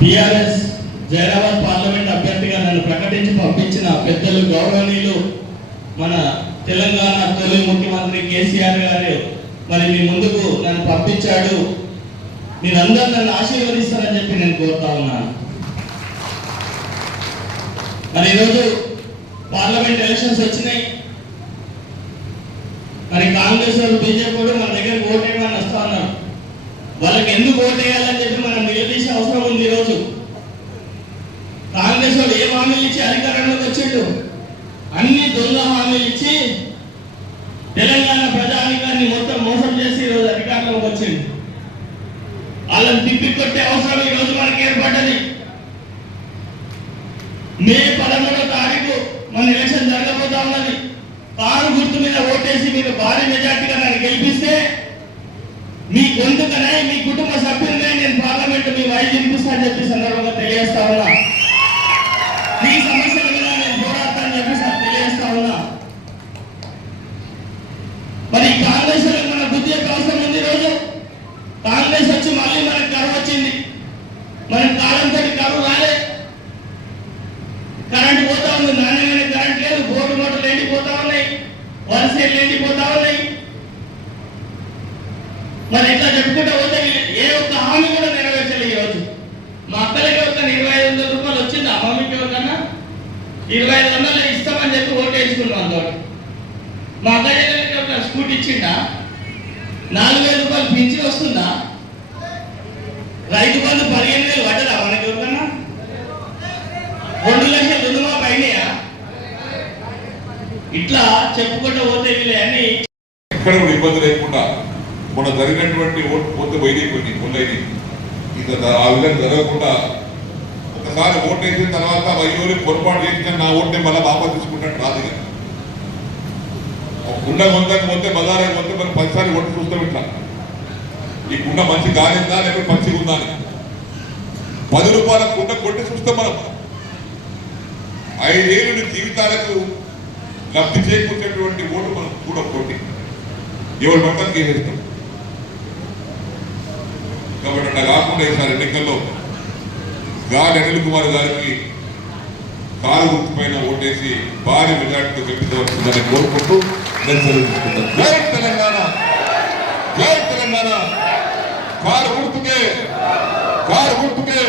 TRS Zaheerabad parliament అభ్యర్థిగా నన్ను ప్రకటించి పంపించిన పెద్దలు గౌరవనీయులు మన తెలంగాణ తొలి ముఖ్యమంత్రి కేసీఆర్ గారు మరి మీ ముందుకు నన్ను పంపించాడు. మీరందరూ నన్ను ఆశీర్వదిస్తారని చెప్పి నేను కోరుతా ఉన్నాను. మరి ఈరోజు పార్లమెంట్ ఎలక్షన్స్ వచ్చినాయి. మరి కాంగ్రెస్ వాళ్ళు బీజేపీ కూడా మన దగ్గర ఓటేయమని వస్తా ఉన్నారు. వాళ్ళకి ఎందుకు ఓటేయాలని చెప్పి మనం నిలదీసే అవసరం ఉంది ఈరోజు కాంగ్రెస్ వాడు ఏ హామీలు ఇచ్చి అధికారంలోకి వచ్చిండు అన్ని దొంగ హామీలు ఇచ్చి తెలంగాణ ప్రజానికాన్ని మొత్తం మోసం చేసి ఈరోజు అధికారంలోకి వాళ్ళని తిప్పి కొట్టే అవసరం ఈ రోజు మనకి ఏర్పడ్డది. మే పదమూడో తారీఖు మన ఎలక్షన్ జరగబోతా ఉన్నది. కారు గుర్తు మీద ఓటేసి మీరు భారీ మెజార్టీగా నన్ను గెలిపిస్తే మీ గొంతుకనే మీ కుటుంబ సభ్యులనే నేను పార్లమెంట్ మీ వాయిస్ వినిపిస్తా అని చెప్పి సందర్భంగా తెలియజేస్తా ఉన్నా. మీ సమస్యల మీద నేను పోరాడతానని చెప్పి తెలియజేస్తా ఉన్నా. మరి కాంగ్రెస్ వాళ్ళకి మన బుద్ధి యొక్క అవసరం ఉంది రోజు కాంగ్రెస్ వచ్చి మళ్ళీ మనకు కరువు వచ్చింది. మనకి కాలంతో కరువు రాలే. కరెంట్ పోతా ఉంది. నాణ్యమైన కరెంట్ లేదు. బోర్డు మోటార్లు ఎండిపోతా ఉన్నాయి. వలసలు ఎండిపోతా ఉన్నాయి. మరి ఇట్లా చెప్పుకుంటే పోతే ఏ ఒక్క హామీ కూడా నెరవేర్చలేదు ఈరోజు. మా అక్కలకి ఒక ఇరవై ఐదు వందల రూపాయలు వచ్చింది? ఆ హామీకి ఎవరికన్నా? ఇరవై ఐదు వందలు ఇస్తామని చెప్పి ఓటేసుకున్నాం వేసుకున్నాం మా అక్క నాలుగు వేల రూపాయలు పిచ్చి వస్తుందా? రైతు బంధు పదిహేను వేలు పడ్డదా మనకి ఎవరికన్నా? రెండు లక్షల రుణమాఫీ అయినాయా? ఇట్లా చెప్పుకుంటూ పోతే వీళ్ళు అన్ని ఎక్కడ కూడా ఇబ్బంది లేకుండా మొన్న జరిగినటువంటి ఓటు పోతే పోయినాయి కొన్ని కొన్నైనవి ఇంకా ఆ విధంగా జరగకుండా ఒకసారి ఓటు వేసిన తర్వాత అయ్యోని పొరపాటు చేసిన నా ఓటుని మళ్ళీ వాపస్ తీసుకుంటాను రాదు గుండె ఒక కొంతకు పోతే బజారే పోతే మనం పదిసారి కొట్టి చూస్తాం ఇట్లా. ఈ గుండె మంచి గాలిందా లేకపోతే మంచిగా ఉందా అని. పది రూపాయల గుండె కొట్టి చూస్తాం మనం. ఐదేళ్ళు జీవితాలకు లబ్ధి చేకూర్చేటువంటి ఓటు మనం చూడకొట్టి ఎవరు మొత్తం చేసేస్తాం కాబట్టి అట్లా కాకుండా ఈసారి ఎన్నికల్లో గాలి అనిల్ కుమార్ గారికి బాల గుర్తు పైన ఓటేసి భారీ మెజార్టీతో గెలిపించవలసిందని కోరుకుంటూ నేను సెలవు జై తెలంగాణ! జై తెలంగాణ! కారు గుర్తుకే! కారు గుర్తుకే!